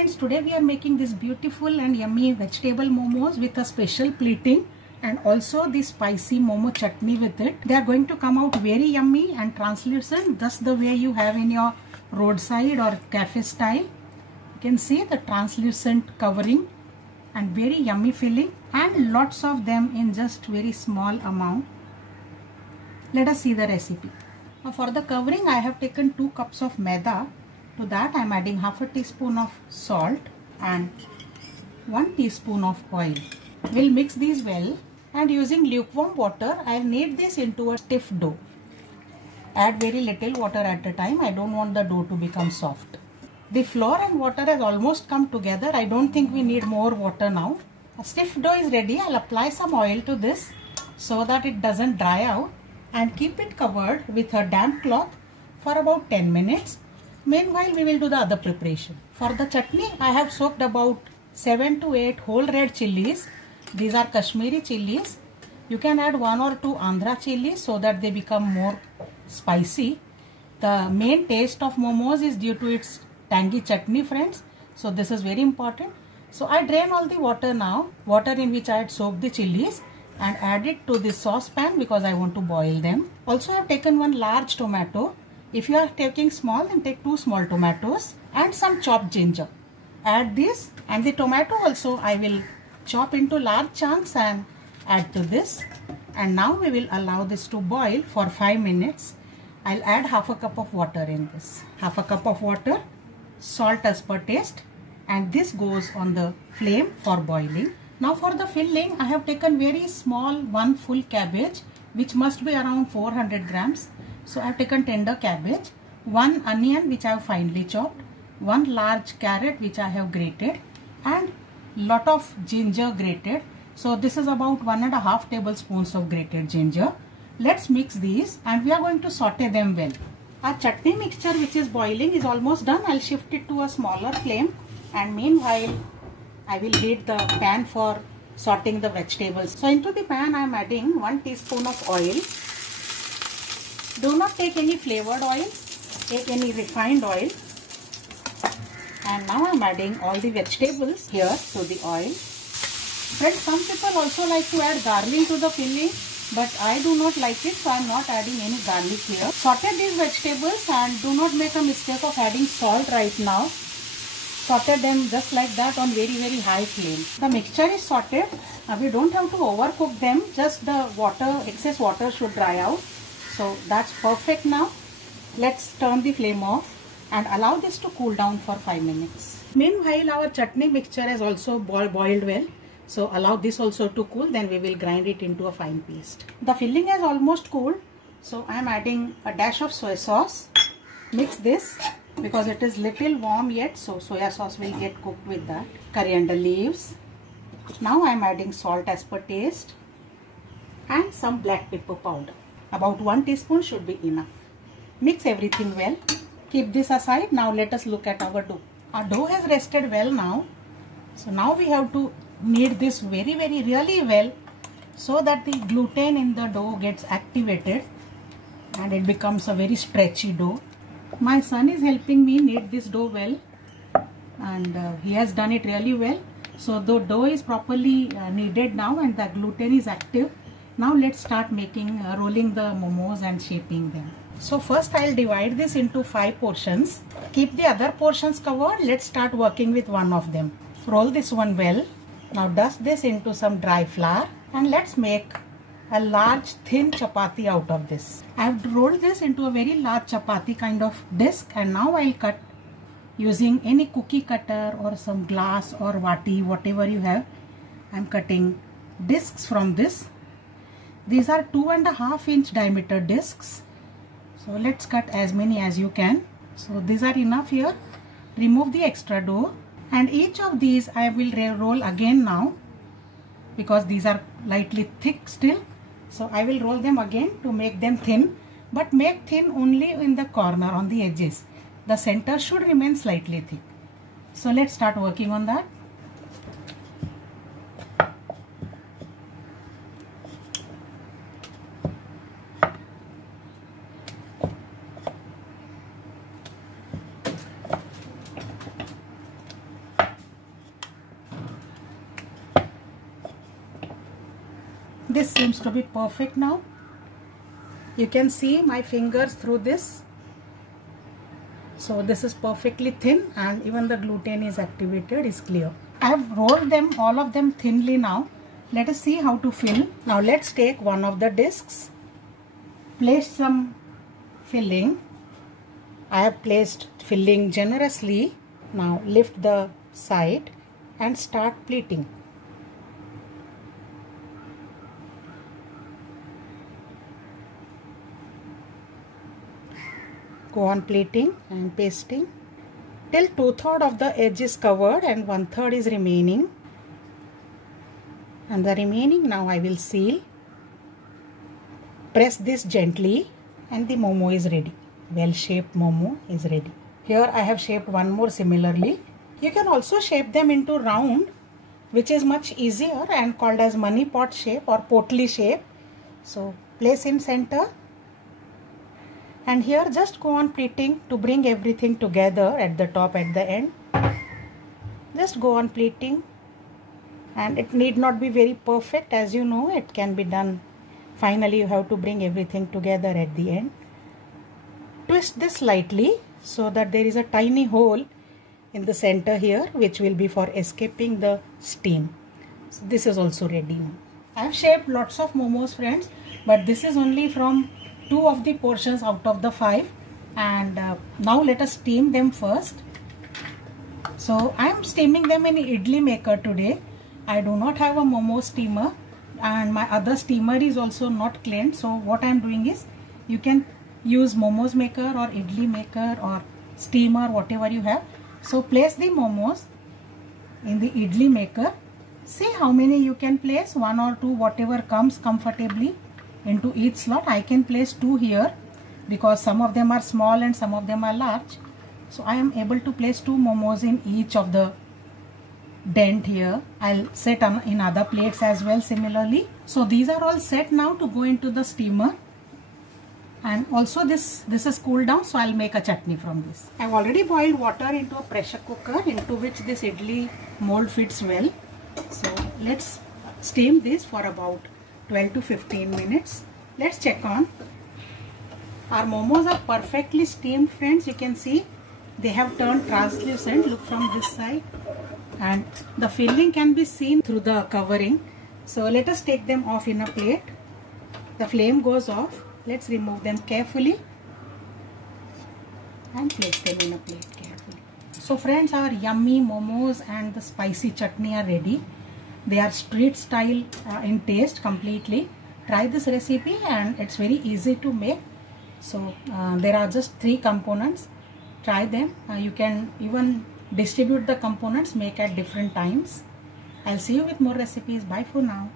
friends, today we are making this beautiful and yummy vegetable momos with a special plating and also the spicy momo chutney with it. They are going to come out very yummy and translucent, just the way you have in your roadside or cafe style. You can see the translucent covering and very yummy filling, and lots of them in just very small amount. Let us see the recipe. Now for the covering, I have taken 2 cups of maida. To that I am adding half a teaspoon of salt and 1 teaspoon of oil. We'll mix these well, and using lukewarm water I'll knead this into a stiff dough. Add very little water at a time. I don't want the dough to become soft. The flour and water has almost come together. I don't think we need more water now. A stiff dough is ready. I'll apply some oil to this so that it doesn't dry out, and keep it covered with a damp cloth for about 10 minutes. Meanwhile, we will do the other preparation. For the chutney, I have soaked about 7 to 8 whole red chilies. These are Kashmiri chilies. You can add 1 or 2 Andhra chilies so that they become more spicy. The main taste of momos is due to its tangy chutney, friends. So this is very important. So I drain all the water now, water in which I had soaked the chilies, and add it to the saucepan because I want to boil them. Also I have taken 1 large tomato. If you are taking small, then take 2 small tomatoes and some chopped ginger. Add this, and the tomato also I will chop into large chunks and add to this. And now we will allow this to boil for 5 minutes. I'll add half a cup of water in this. Half a cup of water, salt as per taste, and this goes on the flame for boiling. Now for the filling, I have taken very small 1 full cabbage, which must be around 400 grams. So I have taken tender cabbage, 1 onion which I have finely chopped, 1 large carrot which I have grated, and lot of ginger grated. So this is about 1.5 tablespoons of grated ginger. Let's mix these, and we are going to saute them well. Our chutney mixture which is boiling is almost done. I'll shift it to a smaller flame, and meanwhile I will heat the pan for sauteing the vegetables. So into the pan I am adding 1 teaspoon of oil. Do not take any flavored oil, take any refined oil. And now I am adding all the vegetables here to the oil. Friends, some people also like to add garlic to the filling, but I do not like it, so I am not adding any garlic here. Saute these vegetables and do not make a mistake of adding salt right now. Saute them just like that on very high flame. The mixture is sauteed. We don't have to overcook them, just the excess water should dry out. So that's perfect now. Let's turn the flame off and allow this to cool down for 5 minutes. Meanwhile, our chutney mixture has also boiled well. So allow this also to cool, then we will grind it into a fine paste. The filling has almost cooled. So I am adding a dash of soy sauce. Mix this because it is little warm yet, so soya sauce will get cooked with that. Coriander leaves. Now I am adding salt as per taste and some black pepper powder. About 1 teaspoon should be enough. Mix everything well. Keep this aside. Now let us look at our dough. Our dough has rested well now. So now we have to knead this really well so that the gluten in the dough gets activated and it becomes a very stretchy dough. My son is helping me knead this dough well, and he has done it really well. So the dough is properly kneaded now and the gluten is active. Now let's start rolling the momos and shaping them. So first I'll divide this into 5 portions. Keep the other portions covered. Let's start working with one of them. Roll this one well. Now dust this into some dry flour, and let's make a large thin chapati out of this. I have rolled this into a very large chapati kind of disc, and now I'll cut using any cookie cutter or some glass or vati, whatever you have. I'm cutting discs from this. These are 2.5 inch diameter discs. So let's cut as many as you can. So these are enough here. Remove the extra dough, and each of these I will roll again now because these are lightly thick still. So I will roll them again to make them thin, but make thin only in the corner on the edges. The center should remain slightly thick. So let's start working on that. This seems to be perfect now. You can see my fingers through this. So this is perfectly thin and even the gluten is activated, is clear. I have rolled them, all of them thinly now. Let us see how to fill. Now let's take one of the discs. Place some filling. I have placed filling generously. Now lift the side and start pleating. Go on pleating and pasting till 2/3 of the edge is covered and 1/3 is remaining. And the remaining now I will seal. Press this gently and the momo is ready. Well shaped momo is ready. Here I have shaped one more similarly. You can also shape them into round, which is much easier and called as money pot shape or potli shape. So place in center. And here just go on pleating to bring everything together at the top, at the end. Just go on pleating, and it need not be very perfect, as you know, it can be done. Finally you have to bring everything together at the end. Twist this slightly so that there is a tiny hole in the center here, which will be for escaping the steam. So this is also ready now. I have shaped lots of momos, friends, but this is only from 2 of the portions out of the 5, and now let us steam them first. So I am steaming them in idli maker today. I do not have a momo steamer and my other steamer is also not cleaned. So what I am doing is, you can use momos maker or idli maker or steamer, whatever you have. So place the momos in the idli maker. See how many you can place, 1 or 2, whatever comes comfortably into each slot. I can place 2 here because some of them are small and some of them are large. So I am able to place 2 momos in each of the dent here. I'll set in other plates as well similarly. So these are all set now to go into the steamer. And also this is cooled down, so I'll make a chutney from this. I've already boiled water into a pressure cooker into which this idli mold fits well. So let's steam this for about 12 to 15 minutes. Let's check on. Our momos are perfectly steamed, friends. You can see they have turned translucent. Look from this side. And the filling can be seen through the covering. So let us take them off in a plate. The flame goes off. Let's remove them carefully and place them in a plate carefully. So friends, our yummy momos and the spicy chutney are ready. They are street style in taste completely. Try this recipe and it's very easy to make. So there are just 3 components. Try them. You can even distribute the components, make at different times. I'll see you with more recipes. Bye for now.